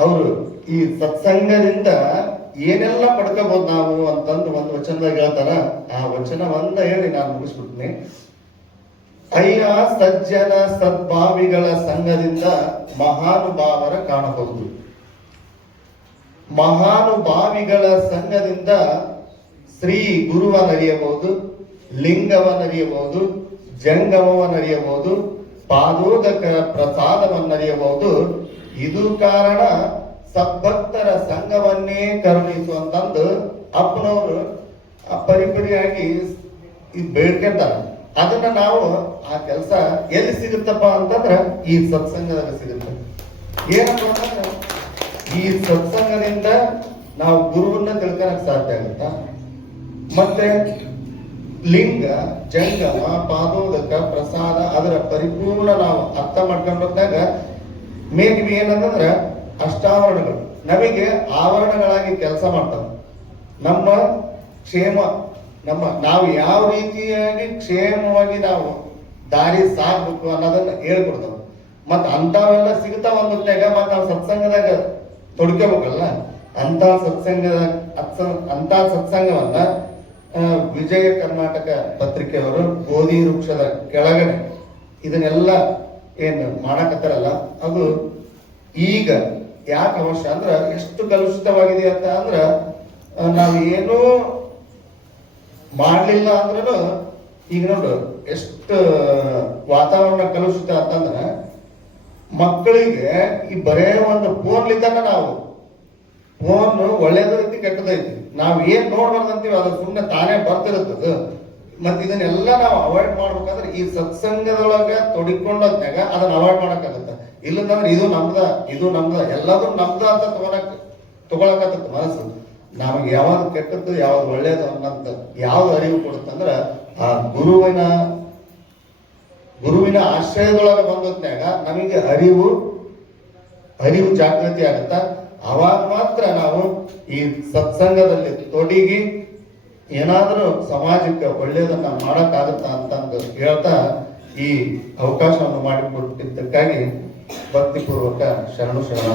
ಅವರು ಈ ಸತ್ಸಂಗದಿಂದ ಏನೆಲ್ಲ ಪಡ್ಕೋಬಹುದು ನಾವು ಅಂತಂದು ಒಂದು ವಚನದಾಗ ಹೇಳ್ತಾರ. ಆ ವಚನ ಒಂದ ಹೇಳಿ ನಾನು ಮುಗಿಸ್ಬಿಡ್ತೀನಿ. ಅಯ್ಯ ಸಜ್ಜನ ಸದ್ಭಾವಿಗಳ ಸಂಘದಿಂದ ಮಹಾನುಭಾವರ ಕಾಣಬಹುದು. ಮಹಾನುಭಾವಿಗಳ ಸಂಘದಿಂದ ಶ್ರೀ ಗುರುವನರಿಯಬಹುದು ಲಿಂಗವನ್ನರಿಯಬಹುದು ಜಂಗಮವನ್ನರಿಯಬಹುದು ಪಾದೋದಕ ಪ್ರಸಾದವನ್ನರಿಯಬಹುದು ಇದು ಕಾರಣ ಸದ್ಭಕ್ತರ ಸಂಘವನ್ನೇ ಕರುಣಿಸುವಂತಂದು ಅಪ್ಪನವರು ಆ ಪರಿಪರಿಯಾಗಿ ಬೇಡ್ಕೊಂತಾರೆ ಅದನ್ನ ನಾವು ಆ ಕೆಲಸ ಎಲ್ಲಿ ಸಿಗುತ್ತಪ್ಪ ಅಂತಂದ್ರೆ ಈ ಸತ್ಸಂಗದಾಗ ಸಿಗುತ್ತೆ. ಏನಪ್ಪ ಅಂತಂದ್ರೆ ಈ ಸತ್ಸಂಗದಿಂದ ನಾವು ಗುರುವನ್ನ ತಿಳ್ಕೊಳಕ್ ಸಾಧ್ಯ ಆಗುತ್ತಾ? ಮತ್ತೆ ಲಿಂಗ, ಜಂಗಮ, ಪಾದೋದಕ, ಪ್ರಸಾದ ಅದರ ಪರಿಪೂರ್ಣ ನಾವು ಅರ್ಥ ಮಾಡ್ಕೊಂಡು ಮೇನ್ ಏನಂತಂದ್ರೆ ಅಷ್ಟಾವರಣಗಳು. ನಮಗೆ ಆವರಣಗಳಾಗಿ ಕೆಲಸ ಮಾಡ್ತವೆ. ನಮ್ಮ ಕ್ಷೇಮ, ನಮ್ಮ ನಾವು ಯಾವ ರೀತಿಯಾಗಿ ಕ್ಷೇಮವಾಗಿ ನಾವು ದಾರಿ ಸಾಗಬೇಕು ಅನ್ನೋದನ್ನ ಹೇಳ್ಕೊಡ್ತಾವ. ಮತ್ತ ಅಂತಾವೆಲ್ಲ ಸಿಗ್ತಾವ ಅಂದಾಗ ಮತ್ತ ನಾವು ಸತ್ಸಂಗದಾಗ ತೊಡ್ಕೋಬೇಕಲ್ಲ? ಅಂತ ಸತ್ಸಂಗದ ಅಂತ ಸತ್ಸಂಗವನ್ನ ವಿಜಯ ಕರ್ನಾಟಕ ಪತ್ರಿಕೆಯವರು, ಗೋಧಿ ವೃಕ್ಷದ ಕೆಳಗಡೆ ಇದನ್ನೆಲ್ಲ ಏನು ಮಾಡಕತ್ತಾರಲ್ಲ, ಅದು ಈಗ ಯಾಕೆ ಅವಶ್ಯ ಅಂದ್ರ ಎಷ್ಟು ಕಲುಷಿತವಾಗಿದೆ ಅಂತ ಅಂದ್ರ ನಾವು ಏನೂ ಮಾಡಲಿಲ್ಲ ಅಂದ್ರೂ ಈಗ ನೋಡು, ಎಷ್ಟು ವಾತಾವರಣ ಕಲುಷಿತ ಅಂತಂದ್ರ ಮಕ್ಕಳಿಗೆ ಈ ಬರೇ ಒಂದು ಫೋನ್ಲಿದ್ದಾನ ನಾವು. ಫೋನ್ ಒಳ್ಳೇದೈತಿ ಕೆಟ್ಟದೈತಿ ನಾವ್ ಏನ್ ನೋಡ್ಬಾರ್ದಂತೀವಿ ಅದು ಸುಮ್ಮನೆ ತಾನೇ ಬರ್ತಿರುತ್ತದು. ಮತ್ ಇದನ್ನೆಲ್ಲ ನಾವು ಅವಾಯ್ಡ್ ಮಾಡ್ಬೇಕಂದ್ರೆ ಈ ಸತ್ಸಂಗದೊಳಗೆ ತೊಡಿಕೊಂಡಾಗ ಅದನ್ನ ಅವಾಯ್ಡ್ ಮಾಡಕ್ಕಾಗತ್ತ. ಇಲ್ಲಂತಂದ್ರೆ ಇದು ನಮ್ದ ಇದು ನಮ್ದ ಎಲ್ಲದೂ ನಮ್ದ ಅಂತ ತಗೊಳಕ್ ತಗೊಳಕತ್ತ ಮನಸ್ಸು. ನಮಗೆ ಯಾವಾಗ ಕೆಟ್ಟದ್ದು, ಯಾವ್ದು ಒಳ್ಳೇದು ಅನ್ನಂತ ಯಾವ್ದು ಅರಿವು ಕೊಡುತ್ತಂದ್ರ ಆ ಗುರುವಿನ ಗುರುವಿನ ಆಶ್ರಯದೊಳಗೆ ಬಂದೊತ್ನಾಗ ನಮಗೆ ಅರಿವು ಅರಿವು ಜಾಗೃತಿ ಆಗತ್ತ. ಅವಾಗ ಮಾತ್ರ ನಾವು ಈ ಸತ್ಸಂಗದಲ್ಲಿ ತೊಡಗಿ ಏನಾದರೂ ಸಮಾಜಕ್ಕೆ ಒಳ್ಳೆಯದನ್ನ ಮಾಡೋಕ್ಕಾಗುತ್ತಾ ಅಂತಂದು ಹೇಳ್ತಾ ಈ ಅವಕಾಶವನ್ನು ಮಾಡಿಕೊಟ್ಟಿದ್ದಕ್ಕಾಗಿ ಭಕ್ತಿಪೂರ್ವಕ ಶರಣು ಶರಣ